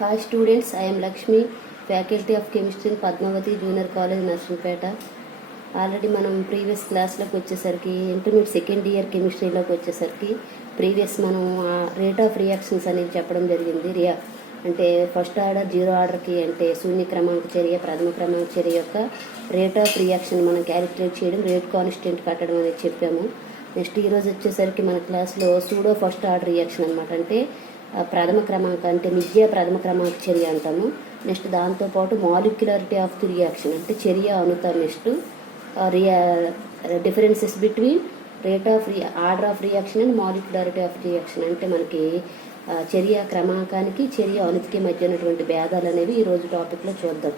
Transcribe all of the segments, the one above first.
Hi students, I am Lakshmi, Faculty of Chemistry in Padmavati Junior College, Narsanpeta. Already మనం previous క్లాస్లోకి వచ్చేసరికి intermediate second year కెమిస్ట్రీలోకి వచ్చేసరికి previous మనం rate of reactions అనేది చెప్పడం జరిగింది. అంటే ఫస్ట్ ఆర్డర్ జీరో ఆర్డర్కి అంటే శూన్య క్రమాంక చర్య ప్రథమ క్రమాంక చర్య యొక్క రేట్ ఆఫ్ రియాక్షన్ మనం క్యాలిక్యులేట్ చేయడం, రేట్ కాన్స్టెంట్ కట్టడం అనేది చెప్పాము. నెక్స్ట్ ఈరోజు వచ్చేసరికి మన క్లాస్లో సూడో ఫస్ట్ ఆర్డర్ రియాక్షన్ అనమాట. అంటే ప్రథమ క్రమాంక అంటే మిథ్యా ప్రథమ క్రమాంక చర్య అంటాము. నెక్స్ట్ దాంతోపాటు మాలిక్యులారిటీ ఆఫ్ ది రియాక్షన్ అంటే చర్య అనుతాం. Next differences between rate of order of reaction and molecularity of reaction అంటే మనకి చర్య క్రమాంకానికి చర్య అణుతికి మధ్య ఉన్నటువంటి భేదాలు అనేవి ఈరోజు టాపిక్లో చూద్దాం.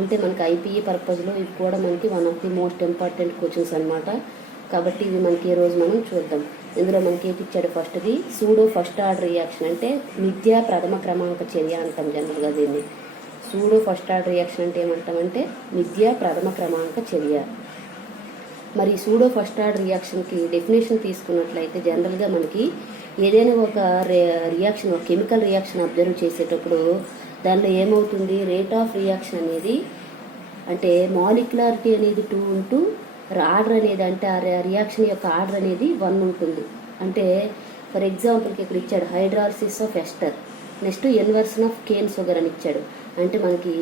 అంటే మనకి ఐపీఈ పర్పస్లో ఇవి కూడా మనకి one of the most important questions అనమాట. కాబట్టి ఇవి మనకి ఈరోజు మనం చూద్దాం. ఇందులో మనకి ఏది ఇచ్చాడు, ఫస్ట్ది సూడో ఫస్ట్ ఆర్డర్ రియాక్షన్ అంటే మిథ్యా ప్రథమ క్రమాంక చర్య అంటాం జనరల్గా దీన్ని. సూడో ఫస్ట్ ఆర్డర్ రియాక్షన్ అంటే ఏమంటామంటే మిథ్యా ప్రథమ క్రమాంక చర్య. మరి సూడో ఫస్ట్ ఆర్డర్ రియాక్షన్కి డెఫినేషన్ తీసుకున్నట్లయితే జనరల్గా మనకి ఏదైనా ఒక రియాక్షన్, ఒక కెమికల్ రియాక్షన్ అబ్జర్వ్ చేసేటప్పుడు దానిలో ఏమవుతుంది, రేట్ ఆఫ్ రియాక్షన్ అనేది అంటే మాలిక్యులారిటీ అనేది 2 ఉంటూ ఆర్డర్ అనేది అంటే ఆ రియాక్షన్ యొక్క ఆర్డర్ అనేది 1 ఉంటుంది. అంటే ఫర్ ఎగ్జాంపుల్కి ఇక్కడ ఇచ్చాడు hydrolysis of ester, next inversion of cane sugar అని ఇచ్చాడు. అంటే మనకి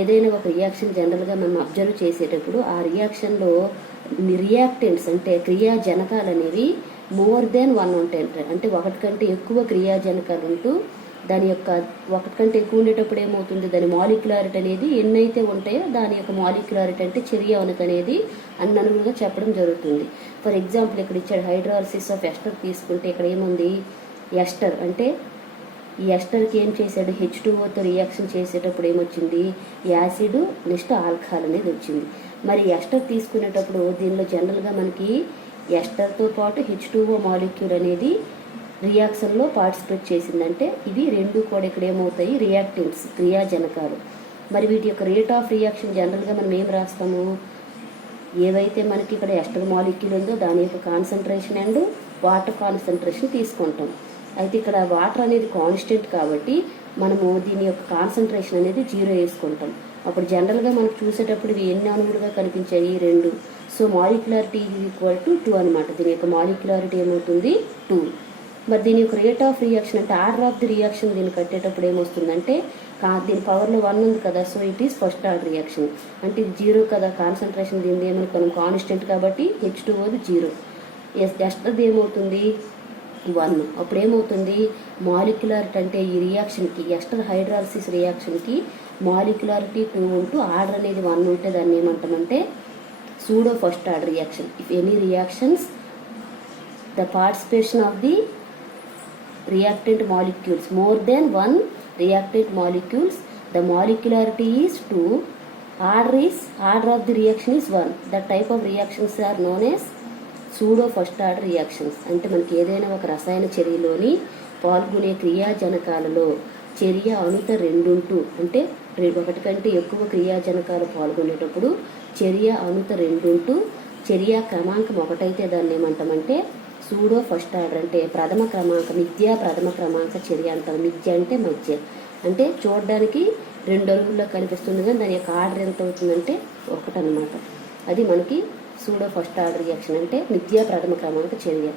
ఏదైనా ఒక రియాక్షన్ జనరల్గా మనం అబ్జర్వ్ చేసేటప్పుడు ఆ రియాక్షన్లో రియాక్టెంట్స్ అంటే క్రియాజనకాలు అనేవి మోర్ దెన్ 1 ఉంటాయి. అంటే ఒకటి కంటే ఎక్కువ క్రియాజనకాలు ఉంటూ దాని యొక్క ఒకటి కంటే ఎక్కువ ఉండేటప్పుడు ఏమవుతుంది, దాని మాలిక్యులారిటీ అనేది ఎన్నైతే ఉంటాయో దాని యొక్క మాలిక్యులారిటీ అంటే చర్య అణుకు అనేది అన్ననుగుగా చెప్పడం జరుగుతుంది. ఫర్ ఎగ్జాంపుల్ ఇక్కడ ఇచ్చాడు హైడ్రాలసిస్ ఆఫ్ ఎస్టర్ తీసుకుంటే ఇక్కడ ఏముంది, ఎస్టర్ అంటే ఈ ఎస్టర్కి ఏం చేశాడు, H2Oతో రియాక్షన్ చేసేటప్పుడు ఏమొచ్చింది, యాసిడ్ నెక్స్ట్ ఆల్కహాల్ అనేది వచ్చింది. మరి ఎస్టర్ తీసుకునేటప్పుడు దీనిలో జనరల్గా మనకి ఎస్టర్తో పాటు H2O మాలిక్యూల్ అనేది రియాక్షన్లో పార్టిసిపేట్ చేసిందంటే ఇవి రెండు కూడా ఇక్కడ ఏమవుతాయి, రియాక్టెంట్స్ క్రియాజనకాలు. మరి వీటి యొక్క రేట్ ఆఫ్ రియాక్షన్ జనరల్గా మనం ఏం రాస్తాము, ఏవైతే మనకి ఇక్కడ ఎస్టర్ మాలిక్యూల్ ఉందో దాని యొక్క కాన్సన్ట్రేషన్ అండ్ వాటర్ కాన్సన్ట్రేషన్ తీసుకుంటాం. అయితే ఇక్కడ వాటర్ అనేది కాన్స్టెంట్ కాబట్టి మనము దీని యొక్క కాన్సన్ట్రేషన్ అనేది 0 వేసుకుంటాం. అప్పుడు జనరల్గా మనకు చూసేటప్పుడు ఇవి ఎన్ని అణువులుగా కనిపించాయి, 2. సో మాలిక్యులారిటీ ఈక్వల్ టు 2 అనమాట. దీని యొక్క మాలిక్యులారిటీ ఏమవుతుంది 2. మరి దీని యొక్క రేట్ ఆఫ్ రియాక్షన్ అంటే ఆర్డర్ ఆఫ్ ది రియాక్షన్ దీన్ని కట్టేటప్పుడు ఏమొస్తుందంటే దీని పవర్లో 1 ఉంది కదా, so it is first order reaction. అంటే ఇది 0 కదా, కాన్సన్ట్రేషన్ దీనిది ఏమనుకోవడం కాన్స్టెంట్ కాబట్టి H2O 0. ఎస్టర్ది ఏమవుతుంది 1. అప్పుడు ఏమవుతుంది మాలిక్యులారిటీ అంటే ఈ రియాక్షన్కి ఎస్టర్ హైడ్రాలసిస్ రియాక్షన్కి మాలిక్యులారిటీ 2 ఉంటూ ఆర్డర్ అనేది 1 ఉంటే దాన్ని ఏమంటామంటే pseudo first order reaction. If any reactions the participation of the reactant molecules more than 1 reactant molecules, the molecularity is 2, order of the reaction is 1. That type of reactions are known as pseudo first order reactions. అంటే మనకి ఏదైనా ఒక రసాయన చర్యలోని పాల్గొనే క్రియాజనకాలలో చర్య అణుత 2 ఉంటూ అంటే ఒకటి కంటే ఎక్కువ క్రియాజనకాలు పాల్గొనేటప్పుడు చర్య అణుత 2 ఉంటూ చర్య క్రమాంకం 1 అయితే దాన్ని ఏమంటామంటే సూడో ఫస్ట్ ఆర్డర్ అంటే ప్రథమ క్రమాంక మిథ్యా ప్రథమ క్రమాంక చర్య అంటారు. మిథ్య అంటే మధ్య, అంటే చూడడానికి 2 అడుగుల్లో కనిపిస్తుంది కానీ దాని యొక్క ఆర్డర్ ఎంత అవుతుందంటే 1 అనమాట. అది మనకి సూడో ఫస్ట్ ఆర్డర్ రియాక్షన్ అంటే మిథ్యా ప్రథమ క్రమాంక చర్య.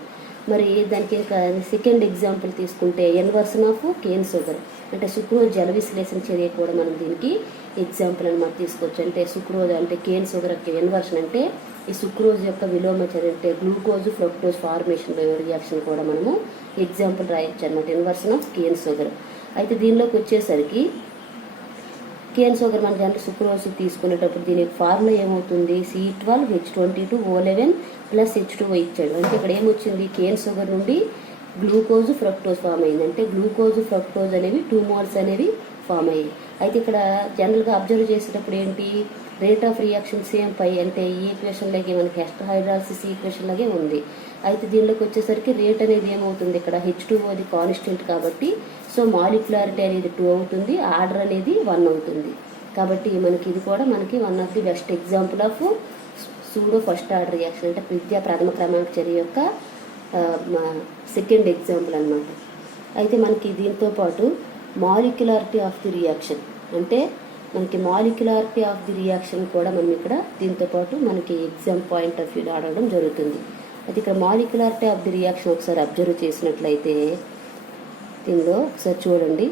మరి దానికి ఇంకా సెకండ్ ఎగ్జాంపుల్ తీసుకుంటే ఇన్వర్షన్ ఆఫ్ కేన్ షుగర్ అంటే సుక్రోజ్ జల విశ్లేషణ చర్య కూడా మనం దీనికి ఎగ్జాంపుల్ అనమాట తీసుకోవచ్చు. అంటే సుక్రోజ్ అంటే కేన్ షుగర్ యొక్క ఇన్వర్షన్ అంటే ఈ సుక్రోజ్ యొక్క విలోమ చర్య అంటే గ్లూకోజ్ ఫ్రక్టోజ్ ఫార్మేషన్ రియాక్షన్ కూడా మనము ఎగ్జాంపుల్ రాయొచ్చు అనమాట, ఇన్వర్షన్ ఆఫ్ కేన్ షుగర్. అయితే దీనిలోకి వచ్చేసరికి కేన్ షుగర్ మన దాంట్లో సుక్రోజ్ తీసుకునేటప్పుడు దీని ఫార్ములా ఏమవుతుంది, C12H22O11 + H2O ఇచ్చాడు. అంటే ఇక్కడ ఏమొచ్చింది, కేన్ షుగర్ నుండి గ్లూకోజ్ ఫ్రక్టోజ్ ఫామ్ అయింది. అంటే గ్లూకోజ్ ఫ్రక్టోజ్ అనేవి 2 మోల్స్ అనేవి ఫామ్ అయ్యాయి. అయితే ఇక్కడ జనరల్గా అబ్జర్వ్ చేసేటప్పుడు ఏంటి, రేట్ ఆఫ్ రియాక్షన్ సేమ్ పై అంటే ఈ ఈక్వేషన్ లాగే మనకి ఎస్టర్ హైడ్రాలసిస్ ఈక్వేషన్ లాగే ఉంది. అయితే దీనిలోకి వచ్చేసరికి రేట్ అనేది ఏమవుతుంది, ఇక్కడ H2O అది కాన్స్టెంట్ కాబట్టి సో మాలిక్యులారిటీ అనేది 2 అవుతుంది, ఆర్డర్ అనేది 1 అవుతుంది. కాబట్టి మనకి ఇది కూడా మనకి one of the best example of pseudo first order reaction అంటే విద్యా ప్రథమ క్రమాంక చర్య యొక్క సెకండ్ ఎగ్జాంపుల్ అనమాట. అయితే మనకి దీంతో పాటు మాలిక్యులారిటీ ఆఫ్ ది రియాక్షన్ అంటే మనకి మాలిక్యులారిటీ ఆఫ్ ది రియాక్షన్ కూడా మనం ఇక్కడ దీంతో పాటు మనకి ఎగ్జామ్ పాయింట్ ఆఫ్ వ్యూలో అడగడం జరుగుతుంది. అది ఇక్కడ మాలిక్యులారిటీ ఆఫ్ ది రియాక్షన్ ఒకసారి అబ్జర్వ్ చేసినట్లయితే దీనిలో ఒకసారి చూడండి.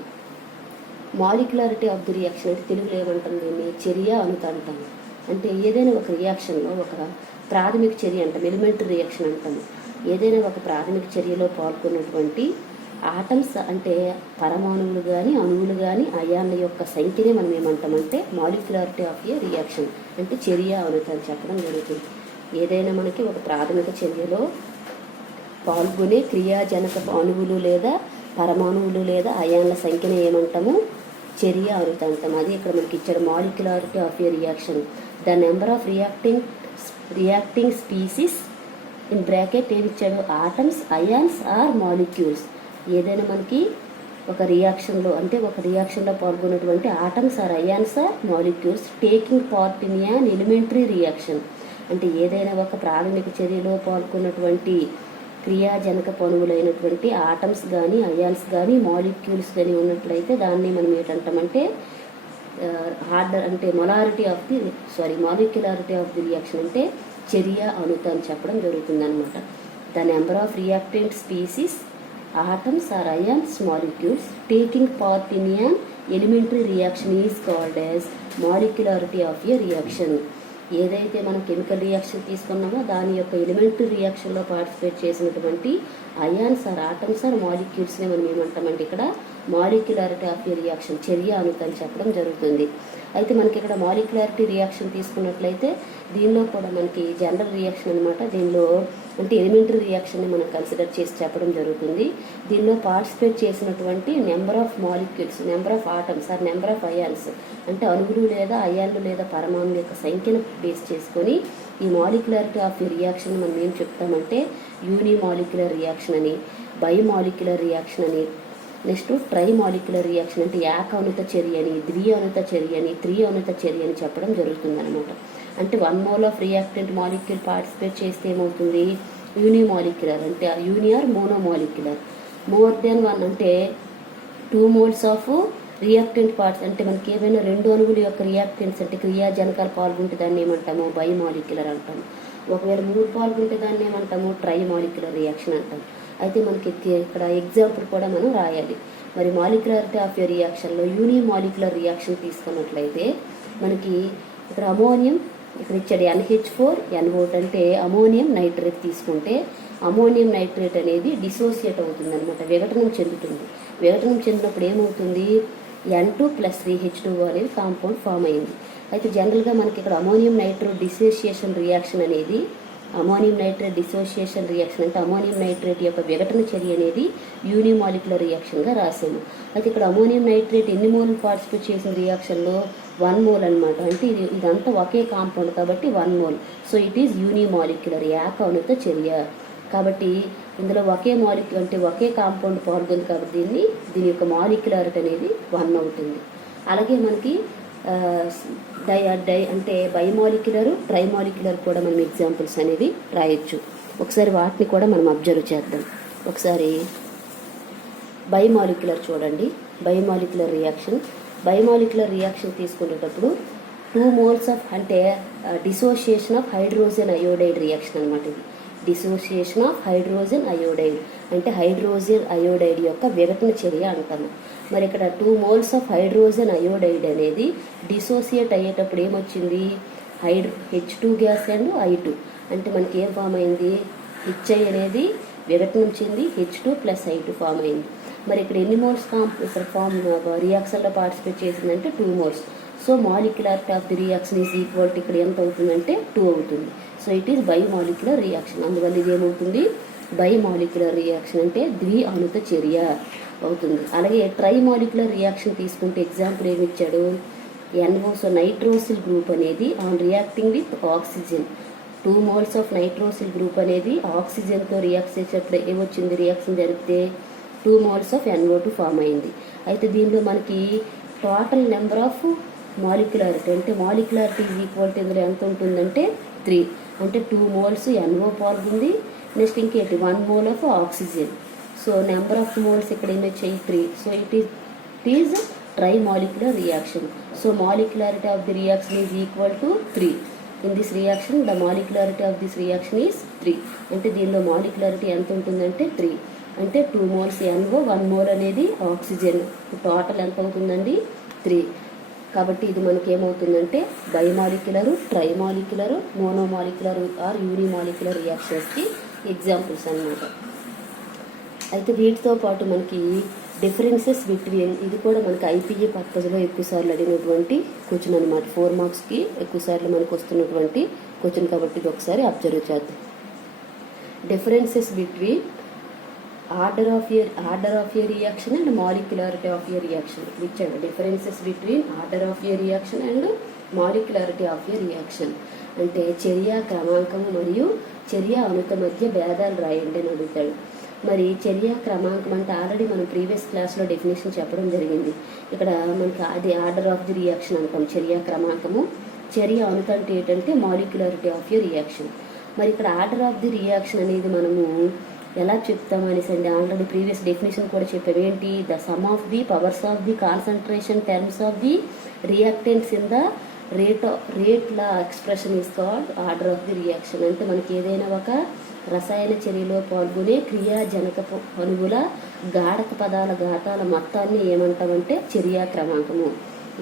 మాలిక్యులారిటీ ఆఫ్ ది రియాక్షన్ అంటే తెలుగులో ఏమంటాం, దీన్ని చర్య అణుత అంటాము. అంటే ఏదైనా ఒక రియాక్షన్లో ఒక ప్రాథమిక చర్య అంటాం, ఎలిమెంటరీ రియాక్షన్ అంటాము. ఏదైనా ఒక ప్రాథమిక చర్యలో పాల్గొన్నటువంటి ఆటమ్స్ అంటే పరమాణువులు కానీ అణువులు కానీ అయాన్ల యొక్క సంఖ్యనే మనం ఏమంటామంటే మాలిక్యులారిటీ ఆఫ్ ఏ రియాక్షన్ అంటే చర్య అణుత అని చెప్పడం జరుగుతుంది. ఏదైనా మనకి ఒక ప్రాథమిక చర్యలో పాల్గొనే క్రియాజనక అణువులు లేదా పరమాణువులు లేదా అయాన్ల సంఖ్యనే ఏమంటాము, చర్య అణుత అంటాం. అది ఇక్కడ మనకి ఇచ్చాడు molecularity of a reaction. The number of reacting species in bracket ఏమి ఇచ్చాడు, ఆటమ్స్, అయాన్స్ ఆర్ మాలిక్యూల్స్. ఏదైనా మనకి ఒక రియాక్షన్లో పాల్గొన్నటువంటి atoms or ions or molecules taking part in an elementary reaction. అంటే ఏదైనా ఒక ప్రాథమిక చర్యలో పాల్గొన్నటువంటి క్రియాజనక అణువులైనటువంటి ఆటమ్స్ కానీ అయాన్స్ కానీ మాలిక్యూల్స్ కానీ ఉన్నట్లయితే దాన్ని మనం ఏంటంటామంటే మాలిక్యులారిటీ ఆఫ్ ది రియాక్షన్ అంటే చర్య అణుత అని చెప్పడం జరుగుతుంది అనమాట. The number of reactant species atoms or ions molecules taking part in an elementary reaction is called as molecularity of a reaction. ఏదైతే మనం కెమికల్ రియాక్షన్ తీసుకున్నామో దాని యొక్క ఎలిమెంటరీ రియాక్షన్లో పార్టిసిపేట్ చేసినటువంటి అయాన్స్ ఆర్ ఆటమ్స్ ఆర్ మాలిక్యూల్స్నే మనం ఏమంటామంటే ఇక్కడ మాలిక్యులారిటీ ఆఫ్ ఏ రియాక్షన్ చర్య అణుత అని చెప్పడం జరుగుతుంది. అయితే మనకి ఇక్కడ మాలిక్యులారిటీ రియాక్షన్ తీసుకున్నట్లయితే దీనిలో కూడా మనకి జనరల్ రియాక్షన్ అనమాట. దీనిలో అంటే ఎలిమెంటరీ రియాక్షన్ని మనం కన్సిడర్ చేసి చెప్పడం జరుగుతుంది. దీనిలో పార్టిసిపేట్ చేసినటువంటి number of molecules, number of atoms or number of ions అంటే అణువులు లేదా అయాన్లు లేదా పరమాణుల యొక్క సంఖ్యను బేస్ చేసుకొని ఈ మాలిక్యులారిటీ ఆఫ్ ఈ రియాక్షన్ మనం ఏం చెప్తామంటే యూనిమాలిక్యులర్ రియాక్షన్ అని, బైమాలిక్యులర్ రియాక్షన్ అని, నెక్స్ట్ ట్రైమాలిక్యులర్ రియాక్షన్ అంటే ఏకఅణుత చర్య అని, ద్విఅణుత చర్య అని, త్రిఅణుత చర్య అని చెప్పడం జరుగుతుంది అనమాట. అంటే 1 mole of reactant molecule participate చేస్తే ఏమవుతుంది, యూనిమాలిక్యులర్ అంటే యూనిఆర్ మోనోమాలిక్యులర్. మోర్ దెన్ 1 అంటే 2 మోల్స్ ఆఫ్ రియాక్టెంట్ పార్ట్స్ అంటే మనకి ఏమైనా 2 అణువుల యొక్క రియాక్టెంట్స్ అంటే క్రియాజనకాలు పాల్గొంటే దాన్ని ఏమంటాము, బైమాలిక్యులర్ అంటాము. ఒకవేళ 3 పాల్గొంటే దాన్ని ఏమంటాము, ట్రైమాలిక్యులర్ రియాక్షన్ అంటాం. అయితే మనకి ఇక్కడ ఎగ్జాంపుల్ కూడా మనం రాయాలి. మరి మాలిక్యులారిటీ ఆఫ్ ఏ రియాక్షన్లో యూనిమాలిక్యులర్ రియాక్షన్ తీసుకున్నట్లయితే మనకి ఇక్కడ అమోనియం ఇక్కడ ఇచ్చాడు NH4NO అంటే అమోనియం నైట్రేట్ తీసుకుంటే అమోనియం నైట్రేట్ అనేది డిసోసియేట్ అవుతుంది అనమాట, విఘటనం చెందుతుంది. విఘటనం చెందినప్పుడు ఏమవుతుంది, N2+3H2O అనేది కాంపౌండ్ ఫామ్ అయింది. అయితే జనరల్గా మనకి ఇక్కడ అమోనియం నైట్రేట్ డిసోసియేషన్ రియాక్షన్ అనేది అంటే అమోనియం నైట్రేట్ యొక్క విఘటన చర్య అనేది యూనిమాలిక్యులర్ రియాక్షన్గా రాసాము. అయితే ఇక్కడ అమోనియం నైట్రేట్ ఎన్ని మోల్ పార్టిసిపేట్ చేసిన రియాక్షన్లో 1 మోల్ అనమాట. అంటే ఇదంతా ఒకే కాంపౌండ్ కాబట్టి 1 mole. So it is unimolecular ఏకఅణుత చర్య. కాబట్టి ఇందులో ఒకే కాంపౌండ్ పాల్గొంది కాబట్టి దీని యొక్క మాలిక్యులారిటీ అనేది 1 అవుతుంది. అలాగే మనకి అంటే బైమాలిక్యులర్ ట్రైమాలిక్యులర్ కూడా మనం ఎగ్జాంపుల్స్ అనేవి రాయొచ్చు. ఒకసారి వాటిని కూడా మనం అబ్జర్వ్ చేద్దాం. ఒకసారి బైమాలిక్యులర్ చూడండి. బైమాలిక్యులర్ రియాక్షన్ తీసుకునేటప్పుడు 2 మోల్స్ ఆఫ్ అంటే dissociation of hydrogen iodide reaction అనమాట. ఇది డిసోసియేషన్ ఆఫ్ హైడ్రోజన్ అయోడైడ్ అంటే హైడ్రోజన్ అయోడైడ్ యొక్క విఘటన చర్య అంటాము. మరి ఇక్కడ 2 మోల్స్ ఆఫ్ హైడ్రోజన్ అయోడైడ్ అనేది డిసోసియేట్ అయ్యేటప్పుడు ఏమొచ్చింది, H2 గ్యాస్ అండ్ I2 అంటే మనకి ఏం ఫామ్ అయింది, HI అనేది విఘటనం చెంది H2+I2 ఫామ్ అయింది. మరి ఇక్కడ ఎన్ని మోల్స్ రియాక్షన్లో పార్టిసిపేట్ చేసిందంటే 2 moles. So molecularity of the reaction is equal to ఇక్కడ ఎంత అవుతుందంటే 2 అవుతుంది. So it is bimolecular reaction. అందువల్ల ఇది ఏమవుతుంది, బైమాలిక్యులర్ రియాక్షన్ అంటే ద్విఅణుత చర్య అవుతుంది. అలాగే ట్రైమాలిక్యులర్ రియాక్షన్ తీసుకుంటే ఎగ్జాంపుల్ ఏమి ఇచ్చాడు, NO. సో నైట్రోసిల్ గ్రూప్ అనేది on reacting with oxygen 2 moles of nitrosyl group అనేది ఆక్సిజన్తో రియాక్ట్ చేసేటప్పుడు ఏమొచ్చింది, రియాక్షన్ జరిగితే 2 మోల్స్ ఆఫ్ NO2 ఫామ్ అయింది. అయితే దీనిలో మనకి టోటల్ నెంబర్ ఆఫ్ మాలిక్యులారిటీ అంటే మాలిక్యులారిటీ ఈజ్ ఈక్వల్ టు ఇందులో ఎంత ఉంటుందంటే 3 అంటే 2 మోల్స్ NO పాల్గొంది, నెక్స్ట్ ఇంకేంటి 1 mole of oxygen. So number of moles ఇక్కడ ఏమి వచ్చాయి 3. So it is it is trimolecular reaction. So molecularity of the reaction is equal to 3. In this reaction the molecularity of this reaction is 3. అంటే దీనిలో molecularity ఎంత ఉంటుందంటే 3. అంటే 2 moles NO, 1 mole అనేది oxygen. Total ఎంత అవుతుందండి? 3. కాబట్టి ఇది మనకి ఏమవుతుందంటే బయోమాలిక్యులర్, ట్రైమాలిక్యులర్, మోనోమాలిక్యులర్ ఆర్ యూనిమాలిక్యులర్ రియాక్షన్స్కి ఎగ్జాంపుల్స్ అన్నమాట. అయితే వీటితో పాటు మనకి డిఫరెన్సెస్ బిట్వీన్, ఇది కూడా మనకి ఐపీఏ పర్పస్లో ఎక్కువసార్లు అడిగినటువంటి క్వశ్చన్ అనమాట. 4 marksకి ఎక్కువసార్లు మనకు వస్తున్నటువంటి క్వశ్చన్ కాబట్టి ఇది ఒకసారి అబ్జర్వ్ చేద్దాం. Differences between order of a reaction and molecularity of a reaction ఇచ్చాడు. Differences between order of a reaction and molecularity of a reaction అంటే చర్య క్రమాంకం మరియు చర్య అణుత మధ్య భేదాలు రాయండి అని అడుగుతాడు. మరి చర్య క్రమాంకం అంటే ఆల్రెడీ మనం ప్రీవియస్ క్లాస్లో డెఫినేషన్ చెప్పడం జరిగింది. ఇక్కడ మనకి అది ఆర్డర్ ఆఫ్ ది రియాక్షన్ అంటాం చర్య క్రమాంకము. చర్య అణుత అంటే ఏంటంటే మాలిక్యులారిటీ ఆఫ్ ఏ రియాక్షన్. మరి ఇక్కడ ఆర్డర్ ఆఫ్ ది రియాక్షన్ అనేది మనము ఎలా చెప్తాం అనేసి అండి ఆల్రెడీ ప్రీవియస్ డెఫినేషన్ కూడా చెప్పాము. ఏంటి? The sum of the powers of the concentration terms of the reactants in the రేట్ల expression is called order of the reaction. అంటే మనకి ఏదైనా ఒక రసాయన చర్యలో పాల్గొనే క్రియాజనక అణువుల గాఢత పదాల ఘాతాల మొత్తాన్ని ఏమంటామంటే చర్యా క్రమాంకము.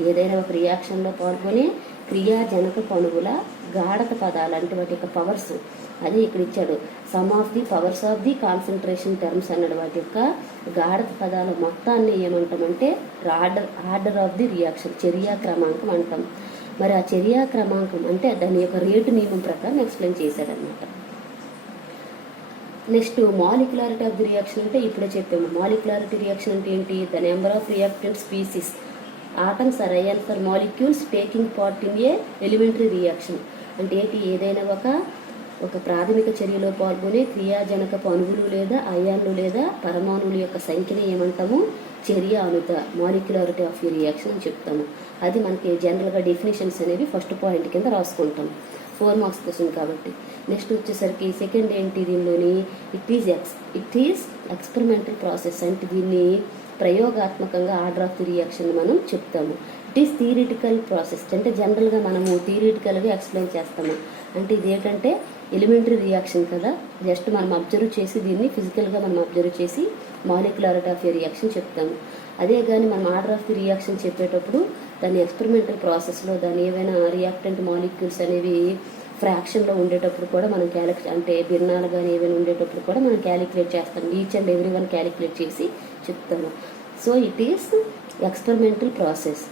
ఏదైనా ఒక రియాక్షన్లో పాల్గొనే క్రియాజనక అణువుల గాఢత పదాలు అంటే వాటి యొక్క పవర్స్, అది ఇక్కడ ఇచ్చాడు. Some of the powers of the concentration terms అన్నాడు. వాటి యొక్క గాఢత పదాల మొత్తాన్ని ఏమంటామంటే ఆర్డర్ ఆఫ్ ది రియాక్షన్ చర్యా క్రమాంకం అంటాం. మరి ఆ చర్యా క్రమాంకం అంటే దాని యొక్క రేటు నియమం ప్రకారం ఎక్స్ప్లెయిన్ చేశాడనమాట. Next molecularity of the reaction అంటే ఇప్పుడే చెప్పాము. మాలిక్యులారిటీ రియాక్షన్ అంటే ఏంటి? The number of reactant species atoms or ions or molecules taking part in a elementary reaction. అంటే ఏంటి? ఏదైనా ఒక ప్రాథమిక చర్యలో పాల్గొనే క్రియాజనకపు అణువులు లేదా అయాన్లు లేదా పరమాణువుల యొక్క సంఖ్యని ఏమంటాము? చర్య అణుత మాలిక్యులారిటీ ఆఫ్ ఈ రియాక్షన్ అని చెప్తాము. అది మనకి జనరల్గా డెఫినేషన్స్ అనేవి ఫస్ట్ పాయింట్ కింద రాసుకుంటాం 4 marks క్వశ్చన్ కాబట్టి. నెక్స్ట్ వచ్చేసరికి సెకండ్ ఏంటి దీనిలోని? It is experimental process. అంటే దీన్ని ప్రయోగాత్మకంగా ఆర్డర్ ఆఫ్ ది రియాక్షన్ మనం చెప్తాము. It is theoretical process. అంటే జనరల్గా మనము థియరిటికల్గా ఎక్స్ప్లెయిన్ చేస్తాము. అంటే ఇది ఏంటంటే ఎలిమెంటరీ రియాక్షన్ కదా, జస్ట్ మనం అబ్జర్వ్ చేసి దీన్ని ఫిజికల్గా మనం అబ్జర్వ్ చేసి మాలిక్యులారిటీ ఆఫ్ ఏ రియాక్షన్ చెప్తాము. అదే కానీ మనం ఆర్డర్ ఆఫ్ ది రియాక్షన్ చెప్పేటప్పుడు దాన్ని ఎక్స్పెరిమెంటల్ ప్రాసెస్లో దాన్ని ఏవైనా రియాక్టెంట్ మాలిక్యూల్స్ అనేవి ఫ్రాక్షన్లో ఉండేటప్పుడు కూడా మనం అంటే భిన్నాలు కానీ ఏమైనా ఉండేటప్పుడు కూడా మనం క్యాలిక్యులేట్ చేస్తాం. Each and every one calculate చేసి చెప్తాము. So it is experimental process.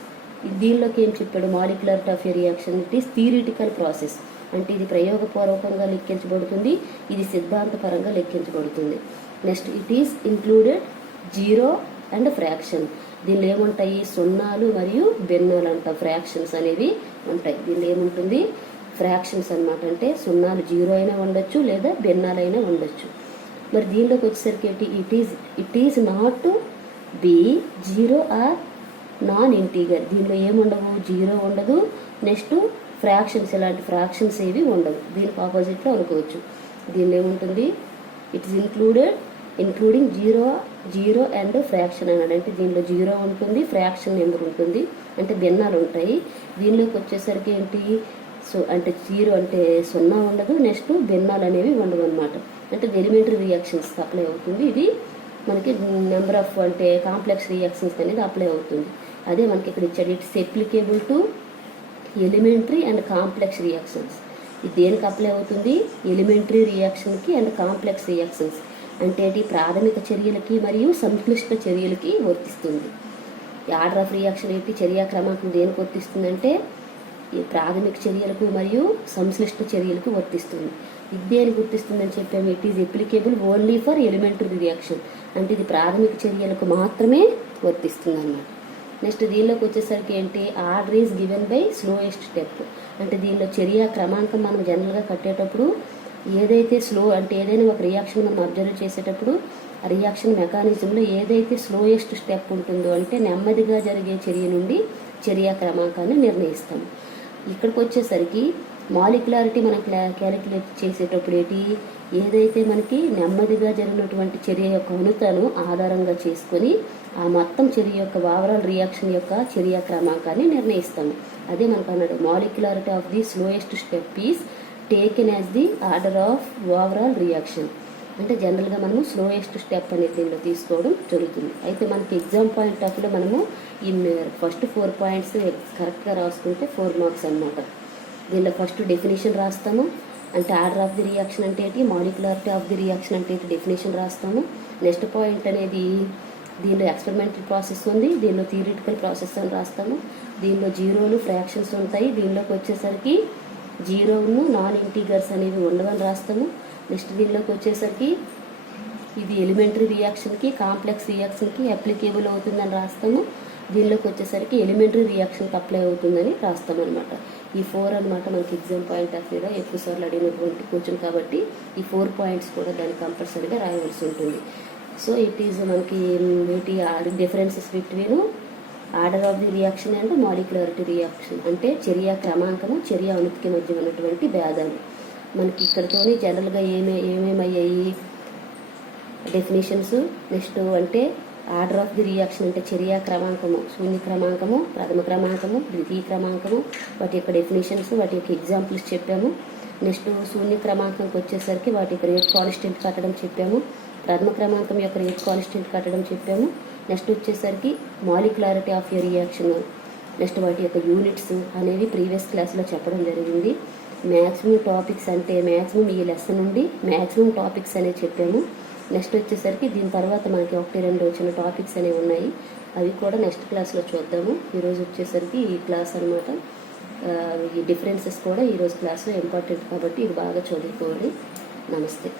దీనిలోకి ఏం చెప్పాడు? Molecularity of a reaction it is theoretical process. అంటే ఇది ప్రయోగపూర్వకంగా లెక్కించబడుతుంది, ఇది సిద్ధాంతపరంగా లెక్కించబడుతుంది. Next it is included zero and fraction. దీనిలో ఏముంటాయి? సున్నాలు మరియు భిన్నాలు అంటాం. ఫ్రాక్షన్స్ అనేవి ఉంటాయి. దీనిలో ఏముంటుంది? ఫ్రాక్షన్స్ అనమాట. అంటే సున్నాలు జీరో అయినా ఉండొచ్చు లేదా భిన్నాలైనా ఉండొచ్చు. మరి దీనిలోకి వచ్చేసరికి ఏంటి? It is not be zero or non integer. దీనిలో ఏముండవు? జీరో ఉండదు, నెక్స్ట్ ఫ్రాక్షన్స్ ఇలాంటి ఫ్రాక్షన్స్ ఏవి ఉండవు. దీనికి ఆపోజిట్లో అనుకోవచ్చు. దీనిలో ఏముంటుంది? It is including zero and fraction అన్నాడు. అంటే దీనిలో జీరో ఉంటుంది, ఫ్రాక్షన్ నెంబర్ ఉంటుంది, అంటే భిన్నాలు ఉంటాయి. దీనిలోకి వచ్చేసరికి ఏంటి? సో అంటే జీరో అంటే సున్నా ఉండదు, నెక్స్ట్ భిన్నాలు అనేవి ఉండవు అనమాట. అంటే ఎలిమెంటరీ రియాక్షన్స్ అప్లై అవుతుంది. ఇది మనకి నెంబర్ ఆఫ్ అంటే కాంప్లెక్స్ రియాక్షన్స్ అనేది అప్లై అవుతుంది. అదే మనకి ఇక్కడ ఇచ్చాడు. It's applicable to elementary and complex reactions. ఇది దేనికి అప్లై అవుతుంది? ఎలిమెంటరీ రియాక్షన్కి అండ్ కాంప్లెక్స్ రియాక్షన్స్. అంటే ప్రాథమిక చర్యలకి మరియు సంక్లిష్ట చర్యలకి వర్తిస్తుంది. ఆర్డర్ ఆఫ్ రియాక్షన్ ఏంటి? చర్యా క్రమాంకం దేనికి వర్తిస్తుందంటే ఈ ప్రాథమిక చర్యలకు మరియు సంశ్లిష్ట చర్యలకు వర్తిస్తుంది. ఇది దేనికి వర్తిస్తుందని చెప్పాము? It is applicable only for elementary reaction. అంటే ఇది ప్రాథమిక చర్యలకు మాత్రమే వర్తిస్తుంది అన్నమాట. నెక్స్ట్ దీనిలోకి వచ్చేసరికి ఏంటి? Order is given by slowest step. అంటే దీనిలో చర్యా క్రమాంకం మనం జనరల్గా కట్టేటప్పుడు ఏదైతే అంటే ఏదైనా ఒక రియాక్షన్ మనం అబ్జర్వ్ చేసేటప్పుడు ఆ రియాక్షన్ మెకానిజంలో ఏదైతే స్లోయెస్ట్ స్టెప్ ఉంటుందో అంటే నెమ్మదిగా జరిగే చర్య నుండి చర్యా క్రమాంకాన్ని ఇక్కడికి వచ్చేసరికి మాలిక్యులారిటీ మనం క్యాలిక్యులేట్ చేసేటప్పుడు ఏంటి? ఏదైతే మనకి నెమ్మదిగా జరిగినటువంటి చర్య యొక్క అణుతను ఆధారంగా చేసుకొని ఆ మొత్తం చర్య యొక్క ఓవరాల్ రియాక్షన్ యొక్క చర్య క్రమాంకాన్ని నిర్ణయిస్తాము. అదే మనకు అన్నాడు, molecularity of the slowest step is taken as the order of overall reaction. అంటే జనరల్గా మనము స్లోయెస్ట్ స్టెప్ అనేది దీనిలో తీసుకోవడం జరుగుతుంది. అయితే మనకి ఎగ్జామ్ పాయింట్ ఆఫ్ వ్యూలో మనము ఈ ఫస్ట్ 4 పాయింట్స్ కరెక్ట్గా రాసుకుంటే 4 మార్క్స్ అనమాట. దీనిలో ఫస్ట్ డెఫినేషన్ రాస్తాము, అంటే ఆర్డర్ ఆఫ్ ది రియాక్షన్ అంటే ఏంటి, మాలిక్యులారిటీ ఆఫ్ ది రియాక్షన్ అంటే ఏంటి డెఫినేషన్ రాస్తాము. నెక్స్ట్ పాయింట్ అనేది దీనిలో ఎక్స్పెరిమెంటల్ ప్రాసెస్ ఉంది, దీనిలో థియరిటికల్ ప్రాసెస్ అని రాస్తాము. దీనిలో జీరోలు ఫ్రాక్షన్స్ ఉంటాయి, దీనిలోకి వచ్చేసరికి జీరోను నాన్ ఇంటీగర్స్ అనేవి ఉండవని రాస్తాము. నెక్స్ట్ దీనిలోకి వచ్చేసరికి ఇది ఎలిమెంటరీ రియాక్షన్కి కాంప్లెక్స్ రియాక్షన్కి అప్లికేబుల్ అవుతుందని రాస్తాము. దీనిలోకి వచ్చేసరికి ఎలిమెంటరీ రియాక్షన్కి అప్లై అవుతుందని రాస్తాం అనమాట. ఈ 4 అనమాట మనకి ఎగ్జామ్ పాయింట్ ఆఫ్ వ్యూలో ఎక్కువ సార్లు అడిగినటువంటి క్వశ్చన్ కాబట్టి ఈ 4 పాయింట్స్ కూడా దాన్ని కంపల్సరీగా రాయవలసి ఉంటుంది. సో ఇట్ ఈజ్ మనకి వీటి differences between order of the reaction and molecularity reaction, అంటే చర్య క్రమాంకము చర్య అణుకి మధ్య ఉన్నటువంటి భేదాలు. మనకి ఇక్కడతోనే జనరల్గా ఏమేమయ్యాయి డెఫినేషన్స్. నెక్స్ట్ అంటే ఆర్డర్ ఆఫ్ ది రియాక్షన్ అంటే చర్య క్రమాంకము, శూన్య క్రమాంకము, ప్రథమ క్రమాంకము, ద్వితీయ క్రమాంకము, వాటి యొక్క డెఫినేషన్స్, వాటి యొక్క ఎగ్జాంపుల్స్ చెప్పాము. నెక్స్ట్ శూన్య క్రమాంకంకి వచ్చేసరికి వాటి యొక్క రేట్ కాన్స్టెంట్ కట్టడం చెప్పాము. ప్రథమ క్రమాంకం యొక్క రేట్ కాన్స్టెంట్ కట్టడం చెప్పాము. నెక్స్ట్ వచ్చేసరికి molecularity of a reaction, next వాటి యొక్క యూనిట్స్ అనేవి ప్రీవియస్ క్లాస్లో చెప్పడం జరిగింది. మ్యాక్సిమం టాపిక్స్ అంటే మ్యాక్సిమం ఈ లెసన్ నుండి మ్యాక్సిమం టాపిక్స్ అనేవి చెప్పాము. నెక్స్ట్ వచ్చేసరికి దీని తర్వాత మనకి 1-2 వచ్చిన టాపిక్స్ అనేవి ఉన్నాయి, అవి కూడా నెక్స్ట్ క్లాస్లో చూద్దాము. ఈరోజు వచ్చేసరికి ఈ క్లాస్ అనమాట. ఈ డిఫరెన్సెస్ కూడా ఈరోజు క్లాస్లో ఇంపార్టెంట్ కాబట్టి ఇది బాగా చదువుకోవాలి. నమస్తే.